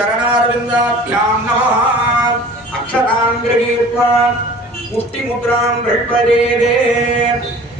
गुरुशरणारविन्दाभ्यां नमः अक्षतां गृहीत्वा मुष्टिमुद्रां गृह्णवेदे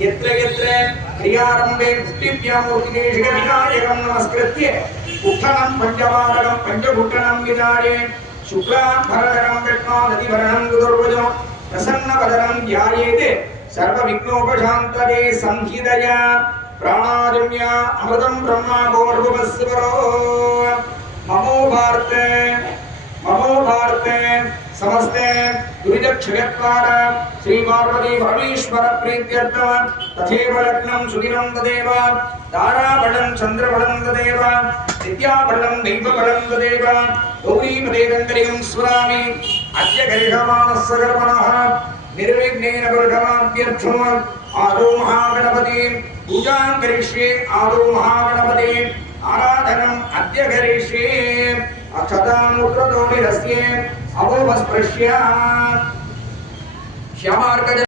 यत्र यत्र क्रियारम्भे मुष्टिभ्यां मूर्तिदेशिकविनायकं नमस्कृत्य उत्थनं पञ्चवारकं पञ्चभुटनं विदारे शुक्लाम्बरधरं कृष्णादतिभरणं दुर्भुजं प्रसन्नवदनं ध्यायेत् सर्वविघ्नोपशान्तये संहितया प्राणादिन्या अमृतं ब्रह्मा गोर्भुवस्वरो ममो भारत ममो भारत समस्ते दुरिदक्षयत्वार श्री पार्वती परमेश्वर प्रीत्यर्थं तथैव लग्नं सुदिनं तदेव ताराबलं चन्द्रबलं तदेव विद्याबलं दैवबलं तदेव गौरीपदे गङ्गरिं स्मरामि अद्य गरिषमाणस्य कर्मणः निर्विघ्नेन वर्धमाभ्यर्थम् आदौ महागणपति, पूजां करिष्ये आदौ महागणपति आराधनम् अद्य करिष्ये। निरस्ये अवोपस्पृश्य श्यामार्कज